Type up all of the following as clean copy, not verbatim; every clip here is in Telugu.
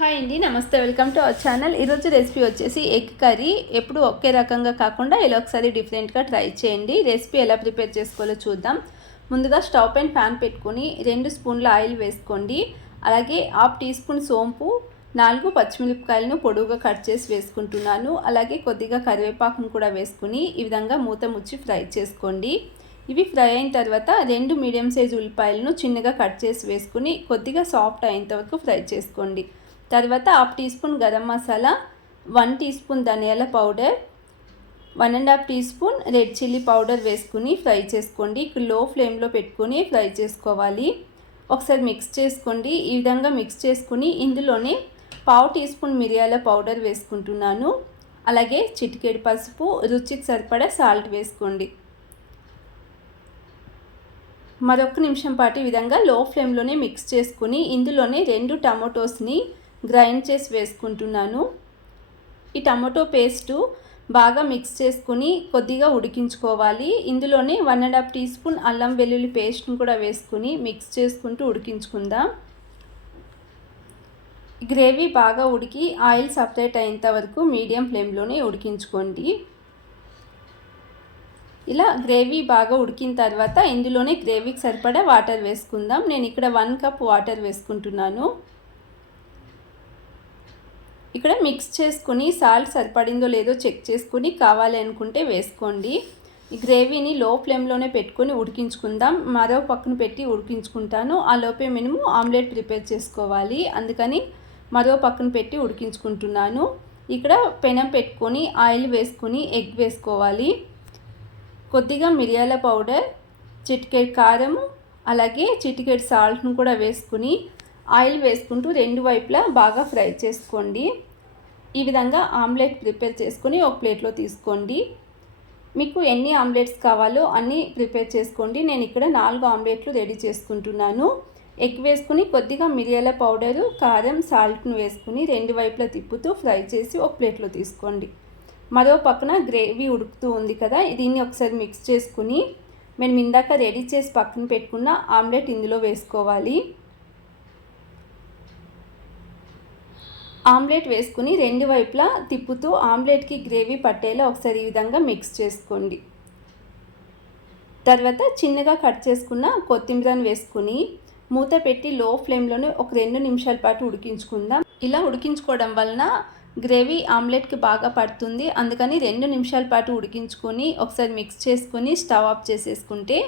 హాయ్ అండి, నమస్తే. Welcome to our channel. ఈరోజు రెసిపీ వచ్చేసి ఎగ్ కర్రీ. ఎప్పుడు ఒకే రకంగా కాకుండా ఇలా ఒకసారి డిఫరెంట్గా ట్రై చేయండి. రెసిపీ ఎలా ప్రిపేర్ చేసుకోవాలో చూద్దాం. ముందుగా స్టవ్ పైన ప్యాన్ పెట్టుకొని 2 స్పూన్ల ఆయిల్ వేసుకోండి. అలాగే 1/2 టీ స్పూన్ సోంపు, 4 పచ్చిమిరపకాయలను పొడువుగా కట్ చేసి వేసుకుంటున్నాను. అలాగే కొద్దిగా కరివేపాకును కూడా వేసుకుని ఈ విధంగా మూత ముచ్చి ఫ్రై చేసుకోండి. ఇవి ఫ్రై అయిన తర్వాత 2 మీడియం సైజు ఉల్లిపాయలను చిన్నగా కట్ చేసి వేసుకుని కొద్దిగా సాఫ్ట్ అయ్యేంత వరకు ఫ్రై చేసుకోండి. తర్వాత 1/2 teaspoon garam masala, 1 teaspoon ధనియాల powder, 1½ teaspoon red chilli powder వేసుకుని ఫ్రై చేసుకోండి. ఇక్కడ లో ఫ్లేమ్లో పెట్టుకొని ఫ్రై చేసుకోవాలి. ఒకసారి మిక్స్ చేసుకోండి. ఈ విధంగా మిక్స్ చేసుకుని ఇందులోనే 1/2 టీ స్పూన్ మిరియాల పౌడర్ వేసుకుంటున్నాను. అలాగే చిటికెడు పసుపు, రుచికి సరిపడా సాల్ట్ వేసుకోండి. మరొక నిమిషం పాటు ఈ విధంగా లో ఫ్లేమ్లోనే మిక్స్ చేసుకుని ఇందులోనే 2 టమాటోస్ని గ్రైండ్ చేసి వేసుకుంటున్నాను. ఈ టమాటో పేస్టు బాగా మిక్స్ చేసుకుని కొద్దిగా ఉడికించుకోవాలి. ఇందులోనే 1½ టీ స్పూన్ అల్లం వెల్లుల్లి పేస్ట్ని కూడా వేసుకుని మిక్స్ చేసుకుంటూ ఉడికించుకుందాం. గ్రేవీ బాగా ఉడికి ఆయిల్ సపరేట్ అయ్యేంత వరకు మీడియం ఫ్లేమ్లోనే ఉడికించుకోండి. ఇలా గ్రేవీ బాగా ఉడికిన తర్వాత ఇందులోనే గ్రేవీకి సరిపడా వాటర్ వేసుకుందాం. నేను ఇక్కడ 1 కప్ వాటర్ వేసుకుంటున్నాను. ఇక్కడ మిక్స్ చేసుకుని సాల్ట్ సరిపడిందో లేదో చెక్ చేసుకుని కావాలి అనుకుంటే వేసుకోండి. ఈ గ్రేవీని లో ఫ్లేమ్లోనే పెట్టుకొని ఉడికించుకుందాం. మరో పక్కన పెట్టి ఉడికించుకుంటాను. ఆ లోపే మేము ఆమ్లెట్ ప్రిపేర్ చేసుకోవాలి. అందుకని మరో పక్కన పెట్టి ఉడికించుకుంటున్నాను. ఇక్కడ పెనం పెట్టుకొని ఆయిల్ వేసుకొని ఎగ్ వేసుకోవాలి. కొద్దిగా మిరియాల పౌడర్, చిటికెడు కారము, అలాగే చిటికెడు సాల్ట్ను కూడా వేసుకుని ఆయిల్ వేసుకుంటూ 2 వైపులా బాగా ఫ్రై చేసుకోండి. ఈ విధంగా ఆమ్లెట్ ప్రిపేర్ చేసుకొని ఒక ప్లేట్లో తీసుకోండి. మీకు ఎన్ని ఆమ్లెట్స్ కావాలో అన్నీ ప్రిపేర్ చేసుకోండి. నేను ఇక్కడ 4 ఆమ్లెట్లు రెడీ చేసుకుంటున్నాను. ఎగ్ వేసుకుని కొద్దిగా మిరియాల పౌడరు, కారం, సాల్ట్ను వేసుకుని 2 వైపులా తిప్పుతూ ఫ్రై చేసి ఒక ప్లేట్లో తీసుకోండి. మరో పక్కన గ్రేవీ ఉడుకుతూ ఉంది కదా, దీన్ని ఒకసారి మిక్స్ చేసుకుని మేము ఇందాక రెడీ చేసి పక్కన పెట్టుకున్న ఆమ్లెట్ ఇందులో వేసుకోవాలి. ఆమ్లెట్ వేసుకుని 2 వైపులా తిప్పుతూ ఆమ్లెట్కి గ్రేవీ పట్టేలా ఒకసారి ఈ విధంగా మిక్స్ చేసుకోండి. తర్వాత చిన్నగా కట్ చేసుకున్న కొత్తిమీరను వేసుకుని మూత పెట్టి లో ఫ్లేమ్లోనే ఒక 2 నిమిషాల పాటు ఉడికించుకుందాం. ఇలా ఉడికించుకోవడం వలన గ్రేవీ ఆమ్లెట్కి బాగా పడుతుంది. అందుకని 2 నిమిషాల పాటు ఉడికించుకొని ఒకసారి మిక్స్ చేసుకొని స్టవ్ ఆఫ్ చేసేసుకుంటే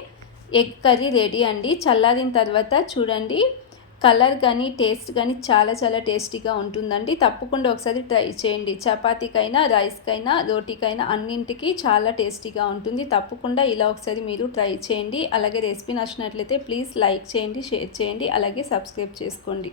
ఎగ్ కర్రీ రెడీ అండి. చల్లారిన తర్వాత చూడండి, కలర్ కానీ టేస్ట్ కానీ చాలా చాలా టేస్టీగా ఉంటుందండి. తప్పకుండా ఒకసారి ట్రై చేయండి. చపాతీకైనా, రైస్కైనా, రోటీకైనా అన్నింటికి చాలా టేస్టీగా ఉంటుంది. తప్పకుండా ఇలా ఒకసారి మీరు ట్రై చేయండి. అలాగే రెసిపీ నచ్చినట్లయితే ప్లీజ్ లైక్ చేయండి, షేర్ చేయండి, అలాగే సబ్స్క్రైబ్ చేసుకోండి.